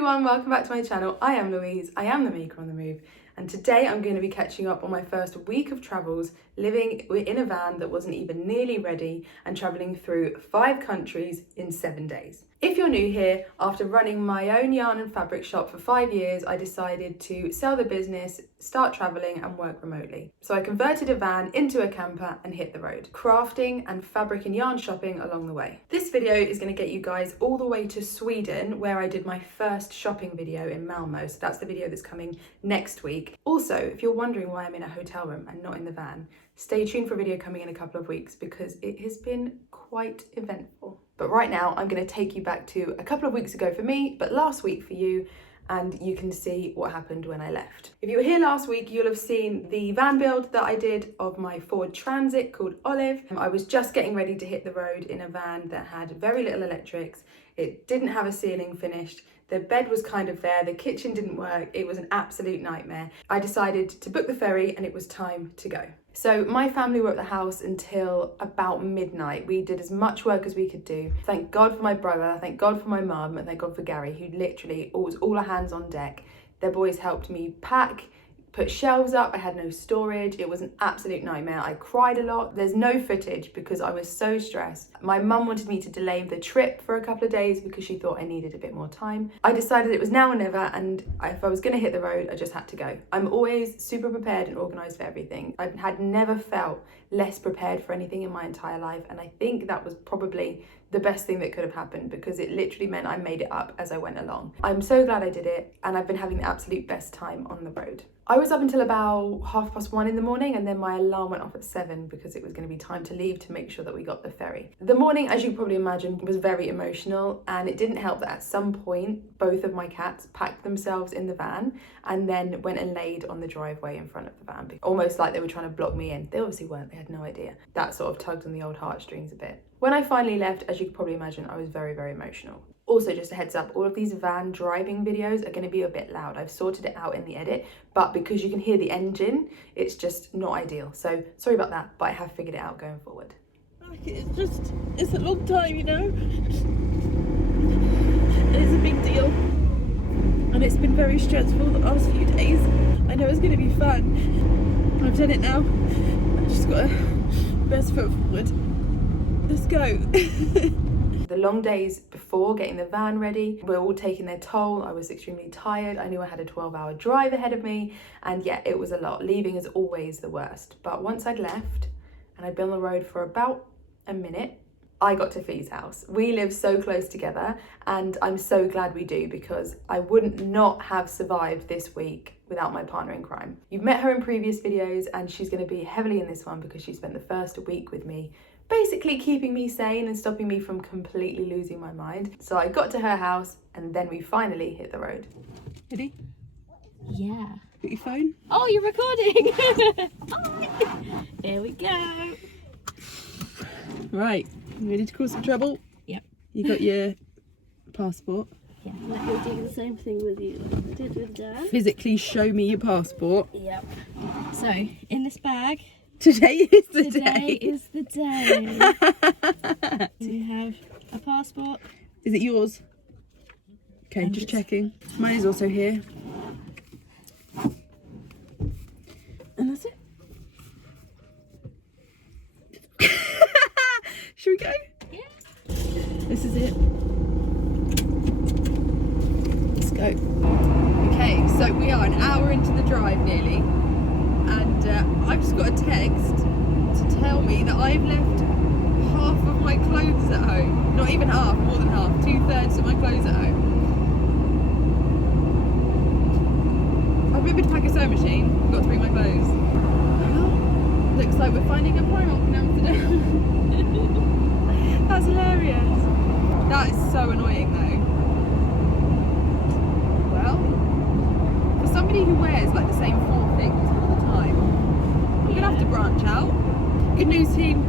everyone, welcome back to my channel. I am Louise, I am the maker on the move, and today I'm going to be catching up on my first week of travels, living in a van that wasn't even nearly ready and travelling through 5 countries in 7 days. If you're new here, after running my own yarn and fabric shop for 5 years, I decided to sell the business, start travelling and work remotely. So I converted a van into a camper and hit the road, crafting and fabric and yarn shopping along the way. This video is going to get you guys all the way to Sweden, where I did my first shopping video in Malmö. So that's the video that's coming next week. Also, if you're wondering why I'm in a hotel room and not in the van, stay tuned for a video coming in a couple of weeks because it has been quite eventful. But right now, I'm going to take you back to a couple of weeks ago for me, but last week for you, and you can see what happened when I left. If you were here last week, you'll have seen the van build that I did of my Ford Transit called Olive. I was just getting ready to hit the road in a van that had very little electrics. It didn't have a ceiling finished. The bed was kind of there, the kitchen didn't work, it was an absolute nightmare. I decided to book the ferry and it was time to go. So my family were at the house until about midnight. We did as much work as we could do. Thank God for my brother, thank God for my mum, and thank God for Gary, who literally was all hands on deck. Their boys helped me pack, put shelves up, I had no storage, it was an absolute nightmare. I cried a lot. There's no footage because I was so stressed. My mum wanted me to delay the trip for a couple of days because she thought I needed a bit more time. I decided it was now or never, and if I was going to hit the road, I just had to go. I'm always super prepared and organised for everything. I had never felt less prepared for anything in my entire life, and I think that was probably the best thing that could have happened because it literally meant I made it up as I went along. I'm so glad I did it, and I've been having the absolute best time on the road. I was up until about 1:30 in the morning, and then my alarm went off at 7 because it was going to be time to leave to make sure that we got the ferry. The morning, as you probably imagine, was very emotional, and it didn't help that at some point both of my cats packed themselves in the van and then went and laid on the driveway in front of the van, almost like they were trying to block me in. They obviously weren't, they had no idea. That sort of tugged on the old heartstrings a bit. When I finally left, as you could probably imagine, I was very, very emotional. Also, just a heads up, all of these van driving videos are going to be a bit loud. I've sorted it out in the edit, but because you can hear the engine, it's just not ideal. So sorry about that, but I have figured it out going forward. It's a long time, you know. It's a big deal. And it's been very stressful the last few days. I know it's going to be fun. I've done it now. I just got to best foot forward. Let's go. The long days before getting the van ready were all taking their toll. I was extremely tired. I knew I had a 12-hour drive ahead of me, and yeah, it was a lot. Leaving is always the worst. But once I'd left and I'd been on the road for about a minute, I got to Fee's house. We live so close together, and I'm so glad we do because I wouldn't not have survived this week without my partner in crime. You've met her in previous videos, and she's going to be heavily in this one because she spent the first week with me, basically keeping me sane and stopping me from completely losing my mind. So I got to her house and then we finally hit the road. Ready? Yeah. Got your phone? Oh, you're recording! There we go. Right, you ready to cause some trouble? Yep. You got your passport? Yeah. Let me do the same thing with you like I did with Dad. Physically show me your passport. Yep. So, in this bag, Today is the today day. is the day. We have a passport. Is it yours? Okay, And just it's- checking. Mine is also here. And that's it. Should we go? Yeah. This is it. Let's go. Okay, so we are an hour into the drive nearly, and I've just got a text to tell me that I've left half of my clothes at home. Not even half, more than half. 2/3 of my clothes at home. I remembered to pack a sewing machine. Forgot to bring my clothes. Well, looks like we're finding a Primark in Amsterdam. That's hilarious. That is so annoying though. Well, for somebody who wears like the same 4 things all the time, I'm gonna have to branch out. Good news team,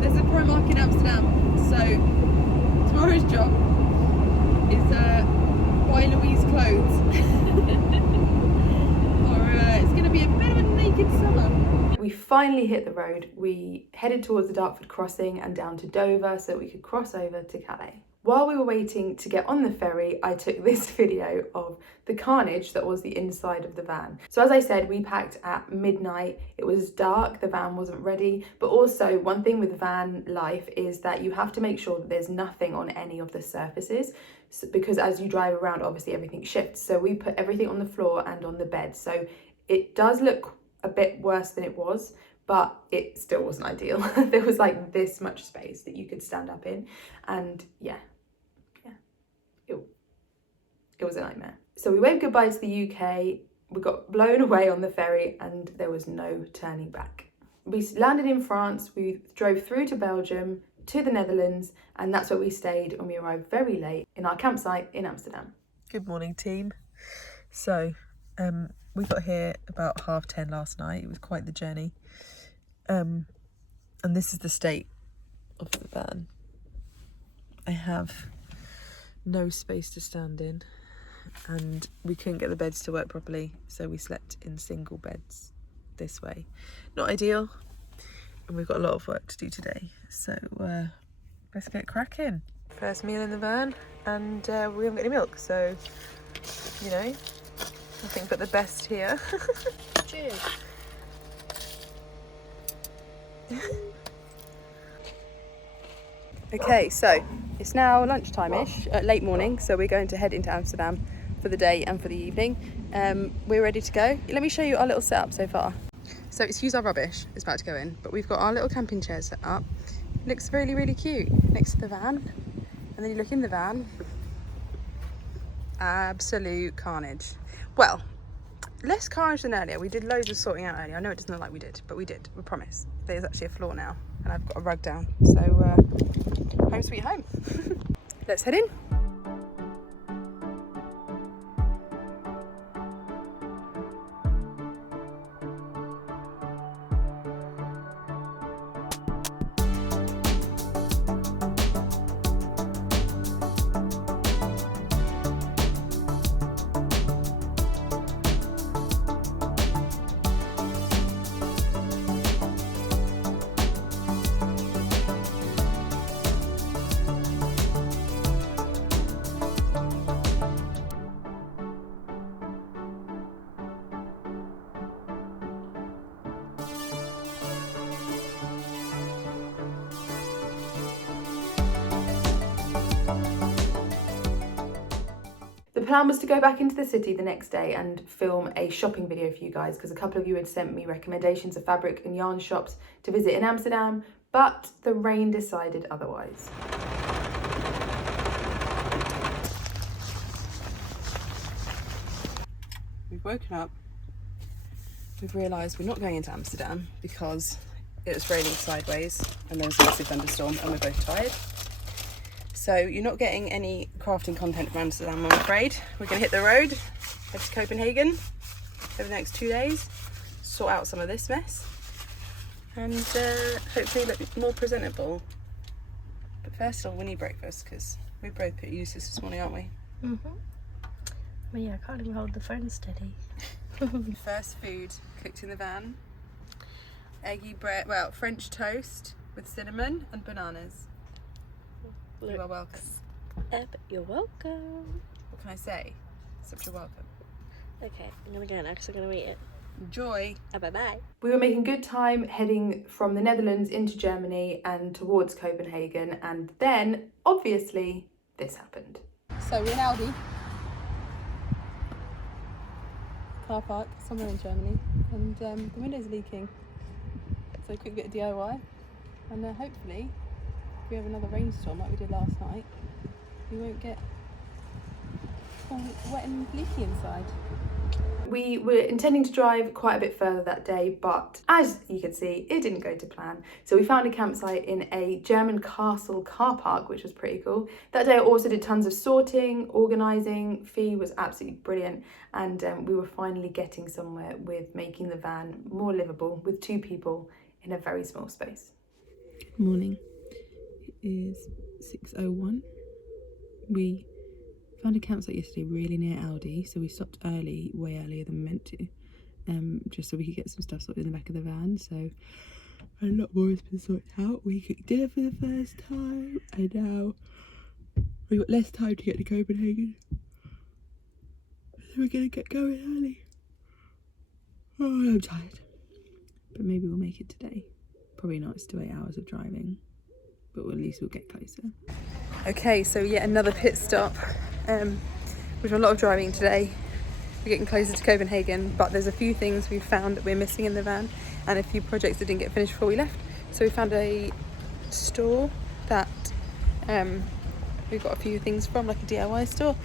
there's a Primark in Amsterdam, so tomorrow's job is buy Louise clothes. Or it's gonna be a bit of a naked summer. We finally hit the road. We headed towards the Dartford crossing and down to Dover so that we could cross over to Calais. While we were waiting to get on the ferry, I took this video of the carnage that was the inside of the van. So as I said, we packed at midnight. It was dark, the van wasn't ready. But also one thing with van life is that you have to make sure that there's nothing on any of the surfaces, because as you drive around, obviously everything shifts. So we put everything on the floor and on the bed. So it does look a bit worse than it was, but it still wasn't ideal. There was like this much space that you could stand up in, and it was a nightmare. So we waved goodbye to the UK, we got blown away on the ferry, and there was no turning back. We landed in France, we drove through to Belgium, to the Netherlands, and that's where we stayed when we arrived very late in our campsite in Amsterdam. Good morning, team. So, we got here about 10:30 last night. It was quite the journey. And this is the state of the van. I have no space to stand in, and we couldn't get the beds to work properly, so we slept in single beds this way. Not ideal, and we've got a lot of work to do today, so let's get cracking. First meal in the van, and we haven't got any milk, so you know, nothing but the best here. Cheers. Okay, so it's now lunchtime-ish, late morning, so we're going to head into Amsterdam for the day and for the evening. We're ready to go. Let me show you our little setup so far. So excuse our rubbish, it's about to go in, but we've got our little camping chair set up. It looks really, really cute next to the van. And then you look in the van, absolute carnage. Well, less carnage than earlier. We did loads of sorting out earlier. I know it doesn't look like we did, but we did, we promise. There's actually a floor now, and I've got a rug down. So, home sweet home. Let's head in. The plan was to go back into the city the next day and film a shopping video for you guys, because a couple of you had sent me recommendations of fabric and yarn shops to visit in Amsterdam, but the rain decided otherwise. We've woken up, we've realised we're not going into Amsterdam because it was raining sideways and there was a massive thunderstorm and we're both tired. So you're not getting any crafting content from Amsterdam, I'm afraid. We're going to hit the road, head to Copenhagen over the next 2 days, sort out some of this mess, and hopefully look more presentable. But first of all, we need breakfast because we're both pretty useless this morning, aren't we? Mm-hmm. Well, yeah, I can't even hold the phone steady. First food cooked in the van. Eggy bread, well, French toast with cinnamon and bananas. You are welcome. You're welcome. What can I say? Except you're welcome. Okay, I'm gonna go now because I'm gonna eat it. Enjoy. Bye-bye. We were making good time heading from the Netherlands into Germany and towards Copenhagen, and then, obviously, this happened. So we're in Aldi. Car park, somewhere in Germany, and the window's leaking. So a quick bit of DIY, and hopefully, if we have another rainstorm like we did last night, we won't get all wet and leaky inside. We were intending to drive quite a bit further that day, but as you can see, it didn't go to plan. So we found a campsite in a German castle car park, which was pretty cool. That day I also did tons of sorting, organising. Fee was absolutely brilliant, and we were finally getting somewhere with making the van more livable with 2 people in a very small space. Good morning. It is 6:01. We found a campsite yesterday really near Aldi, so we stopped early, way earlier than we meant to, just so we could get some stuff sorted in the back of the van. So a lot more has been sorted out. We cooked dinner for the first time, and now We've got less time to get to Copenhagen. So we're gonna get going early. Oh, I'm tired. But maybe we'll make it today. Probably not, it's still 8 hours of driving. But at least we'll get closer. Okay, so yet another pit stop. We've done a lot of driving today. We're getting closer to Copenhagen, but there's a few things we've found that we're missing in the van and a few projects that didn't get finished before we left. So we found a store that we've got a few things from, like a DIY store.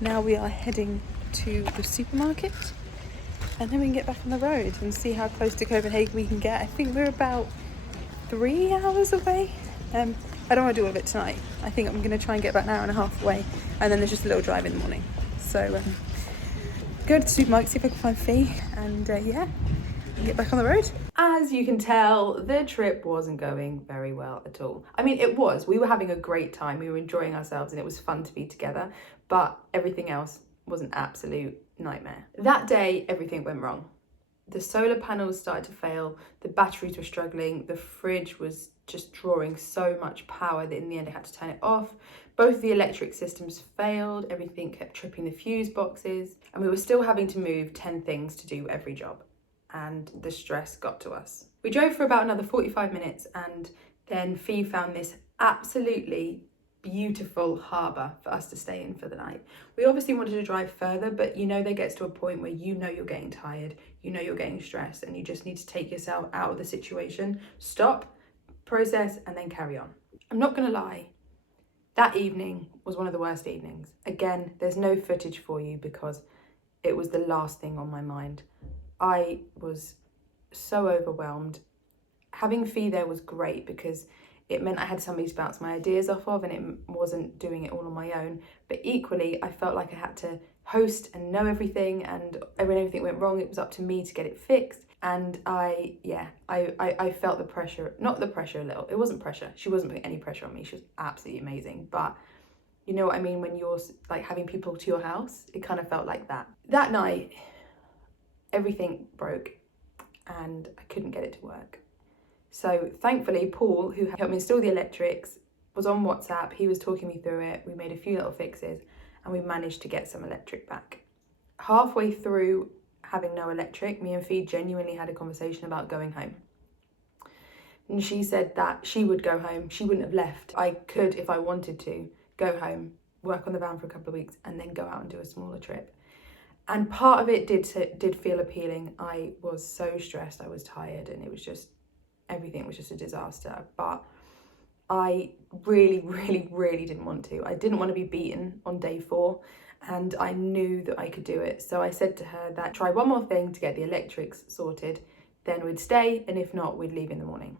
Now we are heading to the supermarket and then we can get back on the road and see how close to Copenhagen we can get. I think we're about 3 hours away. I don't want to do all of it tonight. I think I'm going to try and get about an hour and a half away, and then there's just a little drive in the morning. So go to the supermarket, see if I can find Fee, and yeah, get back on the road. As you can tell, the trip wasn't going very well at all. I mean, it was. We were having a great time. We were enjoying ourselves and it was fun to be together, but everything else was an absolute nightmare. That day, everything went wrong. The solar panels started to fail, the batteries were struggling, the fridge was just drawing so much power that in the end I had to turn it off. Both the electric systems failed, everything kept tripping the fuse boxes, and we were still having to move 10 things to do every job. And the stress got to us. We drove for about another 45 minutes and then Fee found this absolutely beautiful harbour for us to stay in for the night. We obviously wanted to drive further, but you know there gets to a point where you know you're getting tired, you know you're getting stressed, and you just need to take yourself out of the situation, stop, process, and then carry on. I'm not gonna lie, that evening was one of the worst evenings. Again, there's no footage for you because it was the last thing on my mind. I was so overwhelmed. Having Fee there was great because it meant I had somebody to bounce my ideas off of and it wasn't doing it all on my own. But equally, I felt like I had to host and know everything, and when everything went wrong, it was up to me to get it fixed. And I felt the pressure, not the pressure a little, it wasn't pressure. She wasn't putting any pressure on me. She was absolutely amazing. But you know what I mean? When you're like having people to your house, it kind of felt like that. That night, everything broke and I couldn't get it to work. So thankfully, Paul, who helped me install the electrics, was on WhatsApp. He was talking me through it. We made a few little fixes and we managed to get some electric back. Halfway through having no electric, me and Fee genuinely had a conversation about going home. And she said that she would go home. She wouldn't have left. I could, if I wanted to, go home, work on the van for a couple of weeks and then go out and do a smaller trip. And part of it did feel appealing. I was so stressed, I was tired, and it was just, everything was just a disaster. But I really didn't want to. I didn't want to be beaten on day 4, and I knew that I could do it. So I said to her that try one more thing to get the electrics sorted, then we'd stay, and if not, we'd leave in the morning.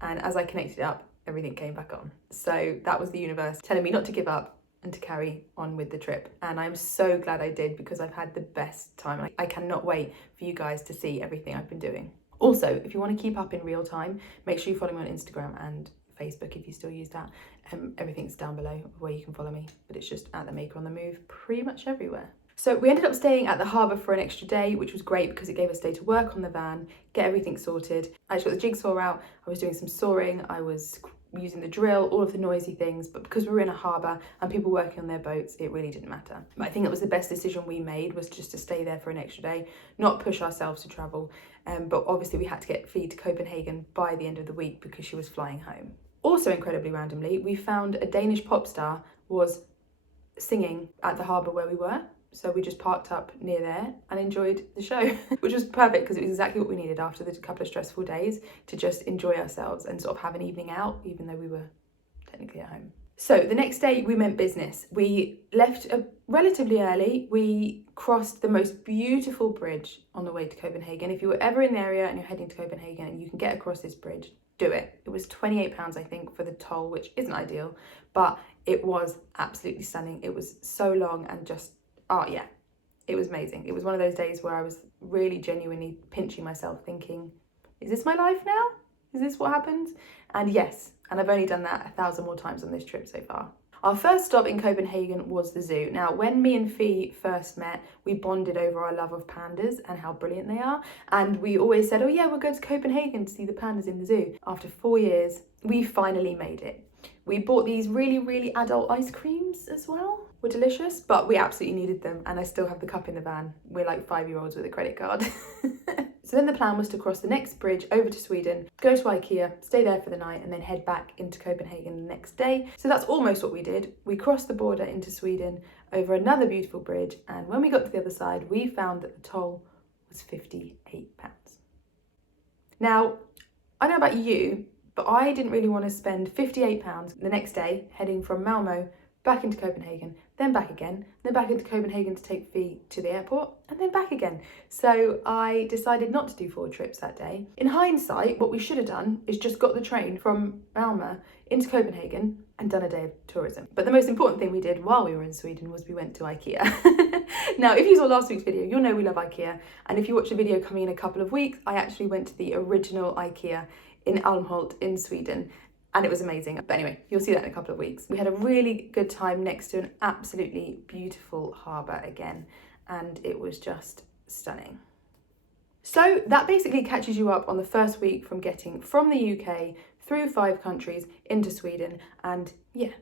And as I connected it up, everything came back on. So that was the universe telling me not to give up and to carry on with the trip. And I'm so glad I did because I've had the best time. I cannot wait for you guys to see everything I've been doing. Also, if you want to keep up in real time, make sure you follow me on Instagram and Facebook if you still use that. Everything's down below where you can follow me, but it's just at The Maker on the Move pretty much everywhere. So we ended up staying at the harbour for an extra day, which was great because it gave us a day to work on the van, get everything sorted. I just got the jigsaw out, I was doing some sawing, I was using the drill, all of the noisy things, but because we were in a harbour and people working on their boats, it really didn't matter. But I think it was the best decision we made, was just to stay there for an extra day, not push ourselves to travel. But obviously we had to get Fee to Copenhagen by the end of the week because she was flying home. Also incredibly randomly, we found a Danish pop star was singing at the harbour where we were. So we just parked up near there and enjoyed the show, which was perfect because it was exactly what we needed after the couple of stressful days, to just enjoy ourselves and sort of have an evening out, even though we were technically at home. So the next day we meant business. We left relatively early. We crossed the most beautiful bridge on the way to Copenhagen. If you were ever in the area and you're heading to Copenhagen and you can get across this bridge, do it. It was £28, I think, for the toll, which isn't ideal, but it was absolutely stunning. It was so long and just, oh yeah, it was amazing. It was one of those days where I was really genuinely pinching myself thinking, is this my life now? Is this what happens? And yes, and I've only done that 1,000 more times on this trip so far. Our first stop in Copenhagen was the zoo. Now, when me and Fee first met, we bonded over our love of pandas and how brilliant they are. And we always said, oh yeah, we'll go to Copenhagen to see the pandas in the zoo. After 4 years, we finally made it. We bought these really adult ice creams as well. Were delicious, but we absolutely needed them, and I still have the cup in the van. We're like 5-year-olds with a credit card. So then the plan was to cross the next bridge over to Sweden, go to IKEA, stay there for the night, and then head back into Copenhagen the next day. So that's almost what we did. We crossed the border into Sweden over another beautiful bridge, and when we got to the other side, we found that the toll was £58. Now, I don't know about you, but I didn't really want to spend £58 the next day heading from Malmo back into Copenhagen, then back again, then back into Copenhagen to take Fee to the airport, and then back again. So I decided not to do 4 trips that day. In hindsight, what we should have done is just got the train from Malmo into Copenhagen and done a day of tourism. But the most important thing we did while we were in Sweden was we went to IKEA. Now, if you saw last week's video, you'll know we love IKEA. And if you watch a video coming in a couple of weeks, I actually went to the original IKEA in Älmhult in Sweden. And it was amazing. But anyway, you'll see that in a couple of weeks. We had a really good time next to an absolutely beautiful harbour again. And it was just stunning. So that basically catches you up on the first week from getting from the UK through 5 countries into Sweden. And yeah,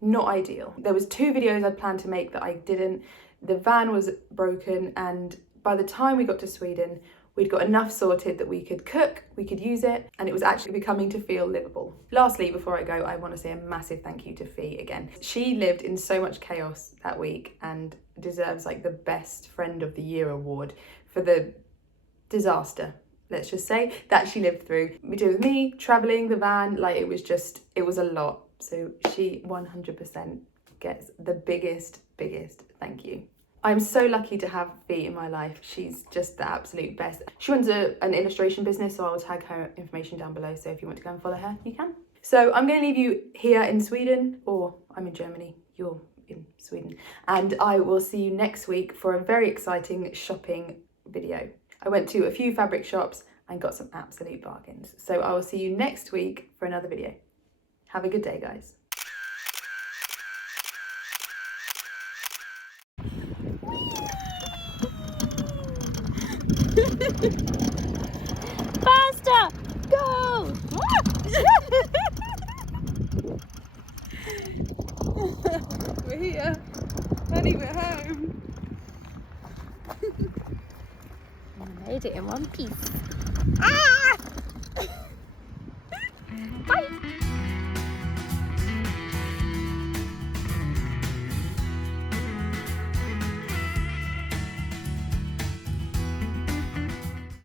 not ideal. There was 2 videos I'd planned to make that I didn't. The van was broken, and by the time we got to Sweden, we'd got enough sorted that we could cook, we could use it, and it was actually becoming to feel livable. Lastly, before I go, I want to say a massive thank you to Fee again. She lived in so much chaos that week and deserves like the Best Friend of the Year award for the disaster, let's just say, that she lived through. We did with me, travelling, the van, like it was a lot. So she 100% gets the biggest thank you. I'm so lucky to have Fee in my life. She's just the absolute best. She runs an illustration business, so I'll tag her information down below. So if you want to go and follow her, you can. So I'm going to leave you here in Sweden, or I'm in Germany, you're in Sweden. And I will see you next week for a very exciting shopping video. I went to a few fabric shops and got some absolute bargains. So I will see you next week for another video. Have a good day, guys. Faster! Go! We're here. Honey, we're home. I made it in one piece. Ah!